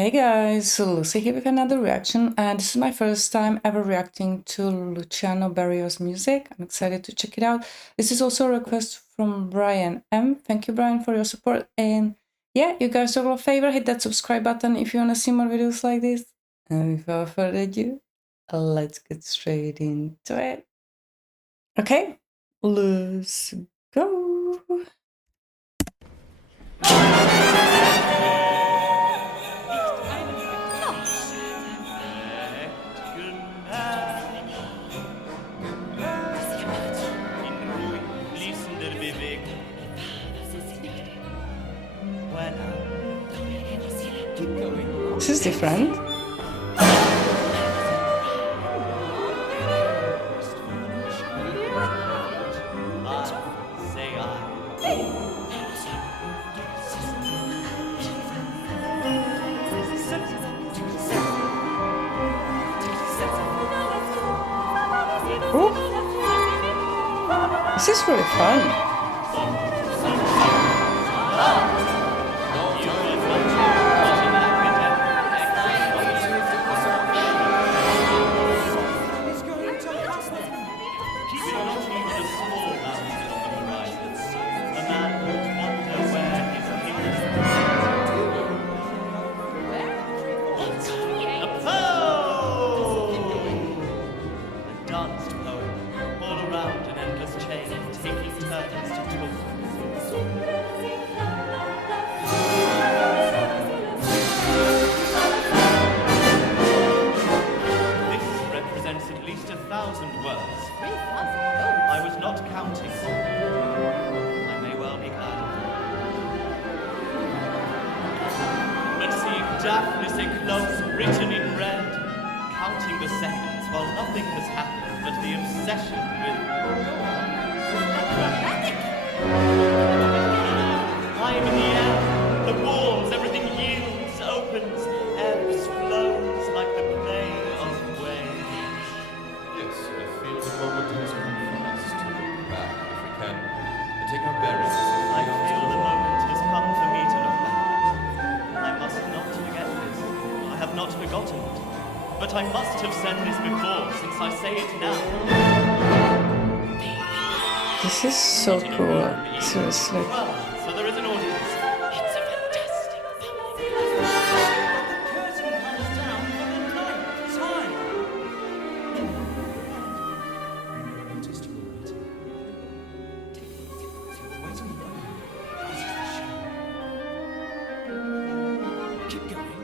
Hey guys, so Lucy here with another reaction, and this is my first time ever reacting to Luciano Berio's music. I'm excited to check it out. This is also a request from Brian M. Thank you, Brian, for your support. And yeah, you guys do all a favor, hit that subscribe button if you want to see more videos like this. And without further ado, let's get straight into it. Okay, let's go. This is different. Ooh. This is really fun. I was not counting. I may well be glad of it. But seeing Daphnis close written in red, counting the seconds while nothing has happened but the obsession with I'm in the air, the walls, everything yields, opens, ebbs, flows like the play of waves. Yes, I feel the moment has come for us to look back, if we can, and take our bearings. I feel the moment has come for me to look back. I must not forget this. I have not forgotten it. But I must have said this before, since I say it now. This is so cool, seriously. Well, so there is an audience. It's a fantastic The curtain comes down for the ninth time. Just a moment. Wait a moment. This is the show. Keep going.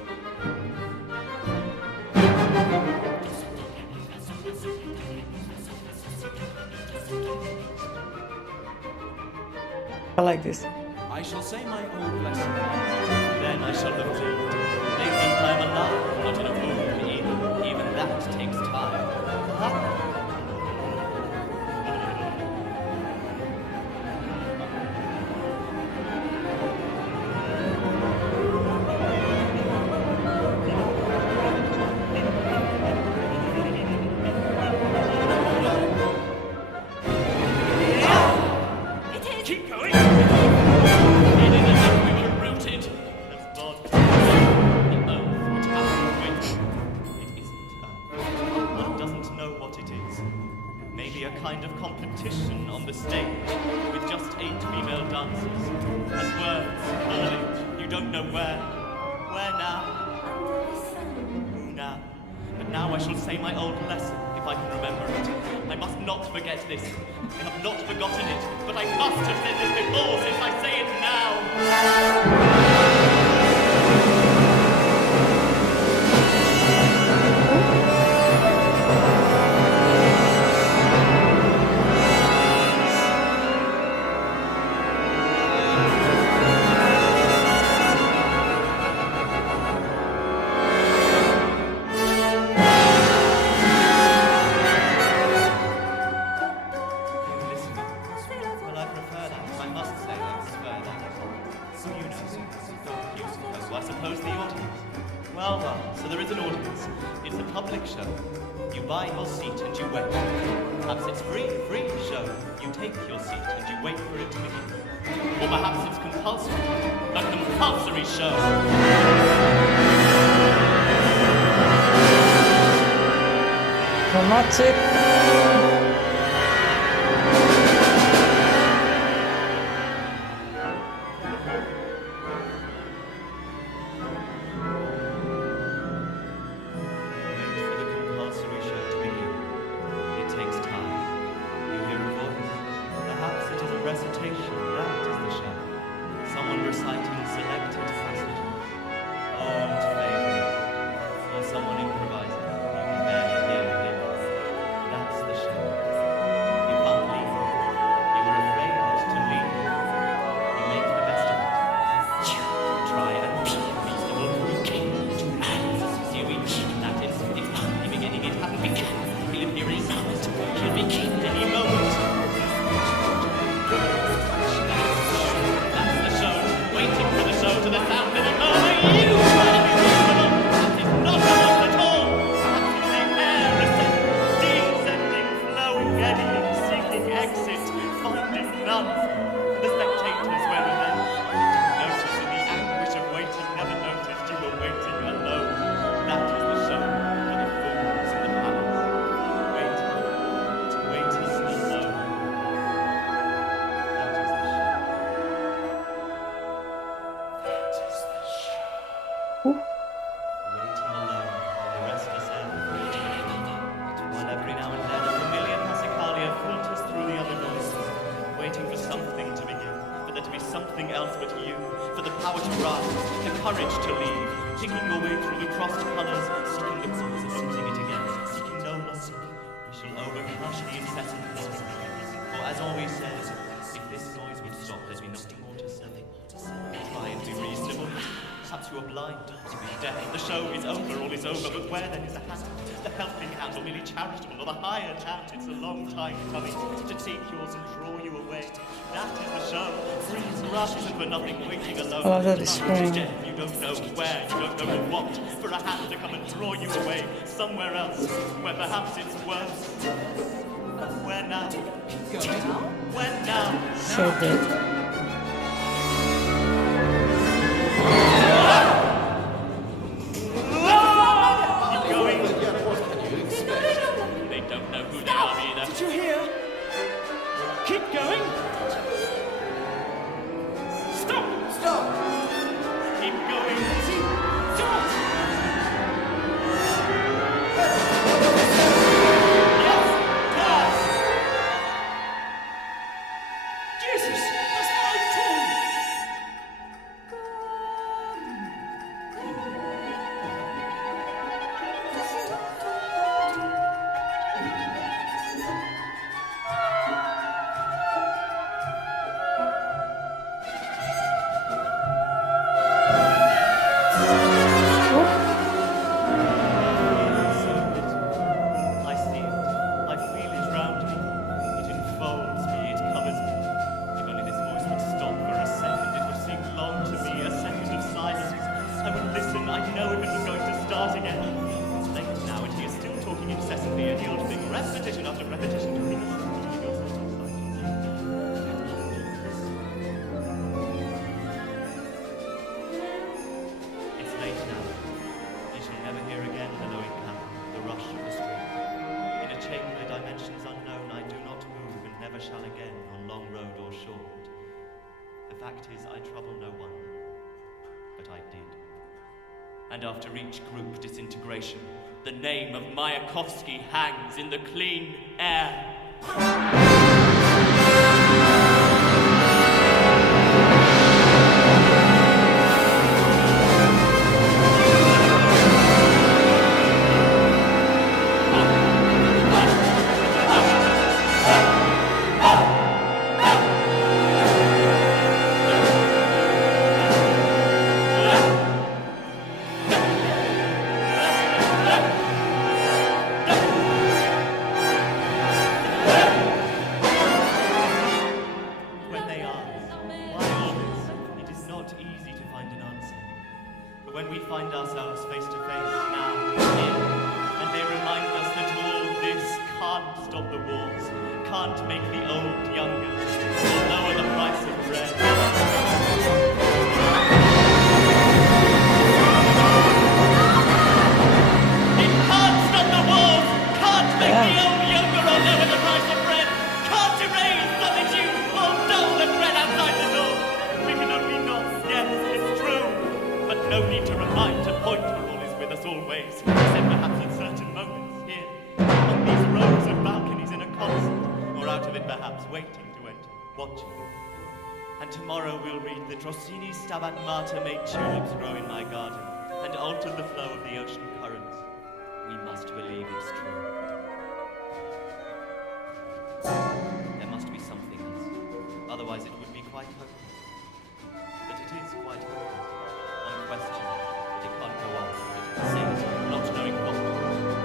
I like this. I shall say my old lesson. Then I shall have lived. They think I am alive, not in a womb either. Even that takes time. Keep going! Meaning as if we were rooted as bodies. The earth would have with. It isn't earth. One doesn't know what it is. Maybe a kind of competition on the stage with just 8 female dancers. And words falling. You don't know where. Where now? Who now? But now I shall say my old lesson, if I can remember it. I must not forget this. I have not forgotten it, but I must have said this before, since I say it now. I suppose the audience. Well, so there is an audience. It's a public show. You buy your seat and you wait. Perhaps it's free show. You take your seat and you wait for it to begin. Or perhaps it's compulsory. A compulsory show. dramatic. Wait for the compulsory show to begin. It takes time. You hear a voice. Perhaps it is a recitation. That is the show. Someone reciting selected passages. Old favorites. Or someone improvising. You can barely hear him. That's the show. You can't leave. You were afraid to leave. You make the best of it. Try and be reasonable. You came to here we that is, it's not the beginning, it hasn't begun. We'll appear any moment. You'll be king any moment. That's the show. Waiting for the show to the sound of the moment. You try to be reasonable. That is not enough at all. That's the air ascending, descending, flowing, eddying, seeking exit, finding none. The spectators were then. Notice in the anguish of waiting, never noticed you were waiting alone. That is the show for the fools in the palace. Waiting alone. That is the show. Waiting alone, the restless end. While every now and then a familiar Passacaglia filters through the other voices, waiting for something to begin, for there to be something else but you, for the power to rise, the courage to leave, picking your way through the crossed colours, seeking the cause and losing it again, seeking no loss. We shall overcrush the incessant noise. For as always says, if this noise would stop, there'd be nothing more to say. Try and be reasonable. Perhaps you are blind, to be deaf. The show is over, all is over, but where then is the hand? The helping hand, or merely charitable, or the hired hand? It's a long time coming to take yours and draw you away. That is the show. Free rush and for nothing, waiting alone. I love that it's Nothing is spring. death. You don't know where, you don't know for what. For a hand to come and draw you away somewhere else, where perhaps it's worse. But where now? Where now? So good. Keep going. What can you expect? They don't know who they are either. Did you hear? Keep going. Stop. Stop. Keep going. Stop. Yes, Jesus, that's my tongue. I see it. I feel it round me. It enfolds me. It covers me. If only this voice would stop for a second, it would seem long to me. A second of silence. I would listen. I'd know if it was going to start again. It's late now, and he is still talking incessantly. And the old thing, repetition after repetition. It's late now. You shall never hear again the lowing camel, the rush of the stream. In a chamber dimensions unknown, I do not move and never shall again on long road or short. The fact is, I trouble no one, but I did. And after each group disintegration, the name of Mayakovsky hangs in the clean air. When they ask, why all this, it is not easy to find an answer. But when we find ourselves face to face now, here, and they remind us that all this can't stop the wars, can't make the old younger, or lower the price of bread. It can't stop the wars, can't make a mind to point where all is with us always, except perhaps at certain moments here, on these rows of balconies in a concert, or out of it perhaps waiting to enter, watching. And tomorrow we'll read that Rossini Stabat Mater made tulips grow in my garden, and altered the flow of the ocean currents. We must believe it's true. There must be something else, otherwise it would be quite hopeless. But it is quite hopeless, unquestioned, that it can't go on, that it sings, not knowing what.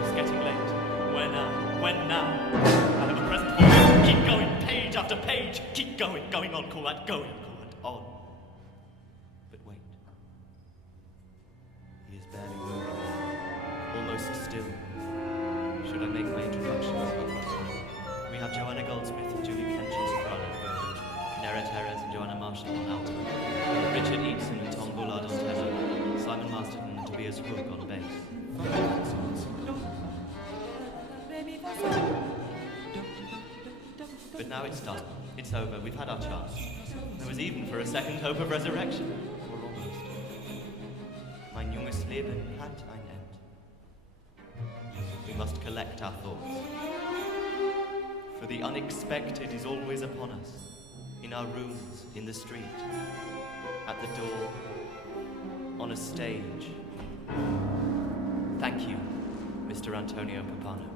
It's getting late. Where now? When now? I have a present for you. Keep going, page after page. Keep going on, call that going, call that on. But wait. He is barely moving now, almost still. Should I make my introductions? We have Joanna Goldsmith and Julie Kenchel soprano, Canera Teres and Joanna Marshall on alto, Richard Eaton and Tom Bullard on tenor, Simon Masterton and Tobias Hook on bass. But now it's done. It's over. We've had our chance. There was even for a second hope of resurrection. Or almost. Mein junges Leben hat ein Ende. We must collect our thoughts. For the unexpected is always upon us. In our rooms, in the street, at the door, on a stage. Thank you, Mr. Antonio Papano.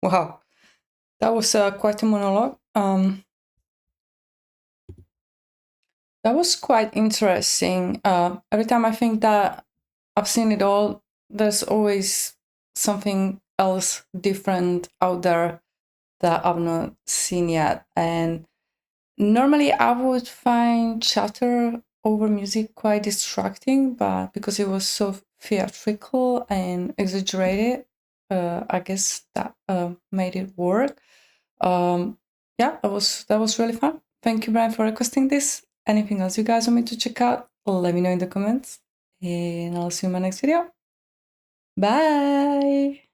Wow, that was quite a monologue. That was quite interesting. Every time I think that I've seen it all, there's always something else different out there that I've not seen yet. And normally I would find chatter over music quite distracting, but because it was so theatrical and exaggerated, I guess that made it work. Yeah, that was really fun. Thank you, Brian, for requesting this. Anything else you guys want me to check out? Let me know in the comments, and I'll see you in my next video. Bye!